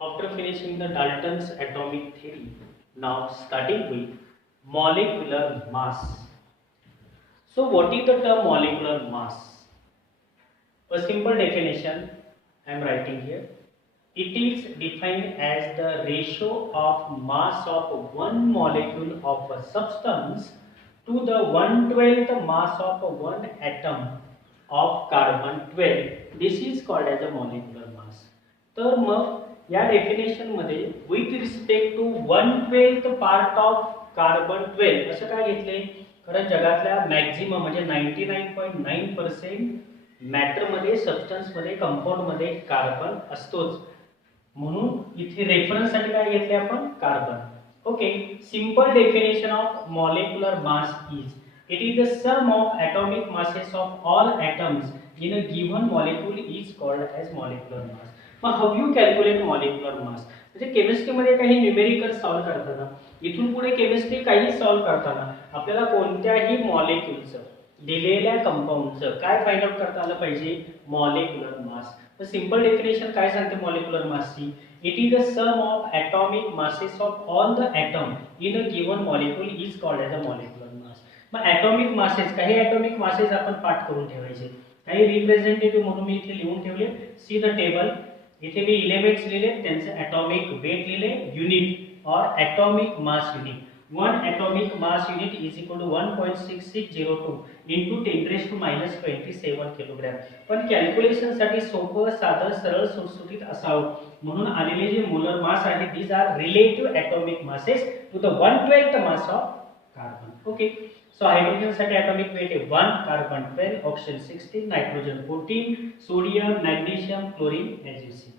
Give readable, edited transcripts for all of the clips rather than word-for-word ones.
After finishing the Dalton's atomic theory, now starting with molecular mass. So what is the term molecular mass? A simple definition I am writing here. It is defined as the ratio of mass of one molecule of a substance to the 1/12th mass of one atom of carbon 12. This is called as a molecular mass. तर मग या definition मध्ये with respect to 1/12th part of carbon 12 असं काय घेतले, कारण जगातल्या maximum म्हणजे 99.9% matter मध्ये, सबस्टन्स मध्ये, कंपाऊंड मध्ये कार्बन असतोच, म्हणून इथे रेफरन्स साठी काय घेतले आपण, carbon. Okay, simple definition of molecular mass is it is the sum of atomic masses of all atoms in a given molecule is called as molecular mass. Mug how you calculate molecular mass, म्हणजे chemistry मध्ये काही numerical solve करताना, इथून पुढे chemistry काही solve करताना आपल्याला कोणत्याही मॉलिक्यूलचं, दिलेल्या कंपाऊंडचं काय फाइंड आउट करता आलं पाहिजे, मॉलिक्युलर मास. तर सिंपल डेफिनेशन काय सांगते मॉलिक्युलर मासची, it is the sum of atomic masses of all the atom in a given molecule is called as a molecular mass. Mug atomic masses, काही atomic masses आपण पाठ करून ठेवायचे, काही रिप्रेझेंटेटिव्ह म्हणून मी इथे लिहून ठेवले. सी द टेबल, इथे मी एलिमेंट्स लिहिले, त्यांचे atomic weight लिहिले, युनिट और atomic mass unit. One atomic mass unit is equal to 1.6602 into 10⁻⁻27 kilogram. पण कॅल्क्युलेशन साठी सोपं, साधं, सरळ, सुटसुटीत असावं म्हणून आलेले जे मोलर मास आहे, these are relative atomic masses to the 1/12th mass of carbon. Okay, so hydrogen साठी atomic weight आहे 1, carbon 12, oxygen 16, nitrogen 14, sodium, magnesium, chlorine as you see.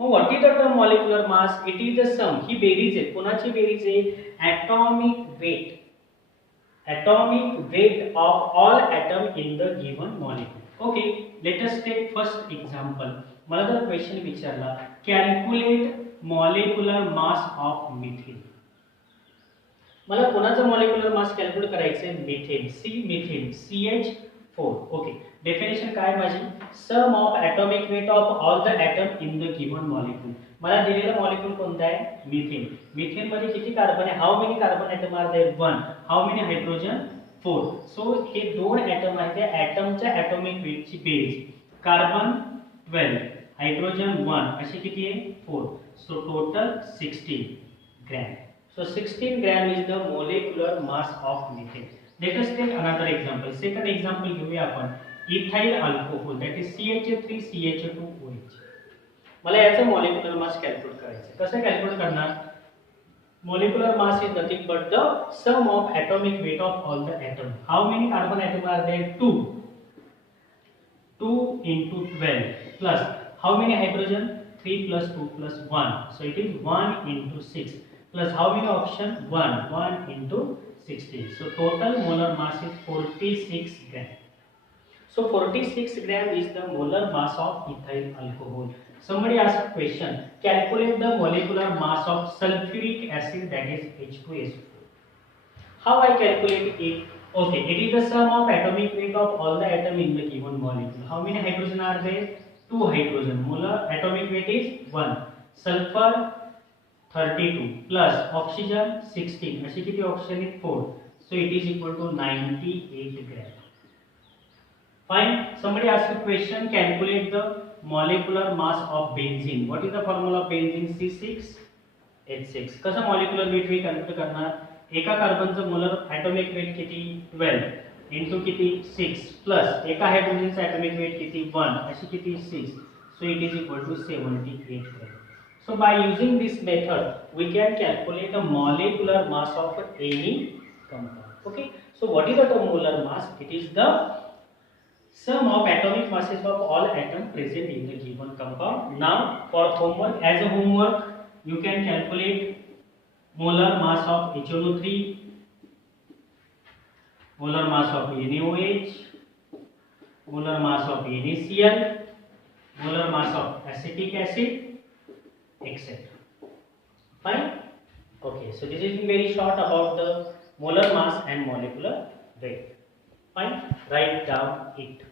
What is the term molecular mass, it is the sum, ही बेरीज आहे, कोणाची berries आहे, atomic weight of all atom in the given molecule. Okay, let us take first example. मला जर question विचारला, calculate molecular mass of methane, मला कोणाचा मॉलिक्युलर मास कॅल्क्युलेट करायचं आहे, मिथेन, सी मिथेन, CH4. ओके, डेफिनेशन काय माझी, सम of atomic weight of all the atom in the given molecule. मला दिलेला मॉलिक्यूल कोणता आहे, मिथेन. मिथेन मध्ये किती कार्बन आहे, how many carbon atom are there, 1. How many hydrogen, 4. So हे दोन ॲटम आहेत, त्या ॲटमच्या ॲटॉमिक वेटची बेरीज, कार्बन 12, हायड्रोजन 1, अशी किती आहे, 4. So total 16 gram. So 16 gram is the molecular mass of methane. Let us take another example. Second example घेऊया आपण, ethyl alcohol, that is CH3 CH2OH. मला याचा molecular mass कॅल्क्युलेट करायचं. कसं कॅल्क्युलेट करणार, molecular mass is nothing but the sum of atomic weight of all the atom. How many carbon atom are there, 2. 2 into 12 plus how many hydrogen, 3 plus 2 plus 1. So it is 1 into 6. Plus how many oxygen, 1 into 16. So total molar mass is 46 gram. So 46 gram is the molar mass of ethyl alcohol. Somebody asked a question, calculate the molecular mass of sulfuric acid, that is H2SO4. How I calculate it? Okay, it is the sum of atomic weight of all the atom in the given molecule. How many hydrogen are there, 2 hydrogen. Molar atomic weight is 1. Sulfur 32 plus oxygen 16, अशी किती oxygen आहे, 4. So it is equal to 98 gram. Fine. Somebody asked a question, calculate the molecular mass of benzene. What is the formula of benzene, C6H6. कसं molecular weight मी calculate करणार, एका कार्बनचं molar atomic wait किती, 12 into किती, 6 plus एका हायड्रोजनचं atomic wait किती, 1, अशी किती, 6. So it is equal to 78 gram. So by using this method, we can calculate the molecular mass of any compound. Okay. So what is the molar mass? It is the sum of atomic masses of all atoms present in the given compound. Now for homework, as a homework, you can calculate molar mass of HNO3, molar mass of NaOH, molar mass of NaCl, molar mass of acetic acid, etc. Fine. Okay, so this is very short about the molar mass and molecular weight. Fine, write down it.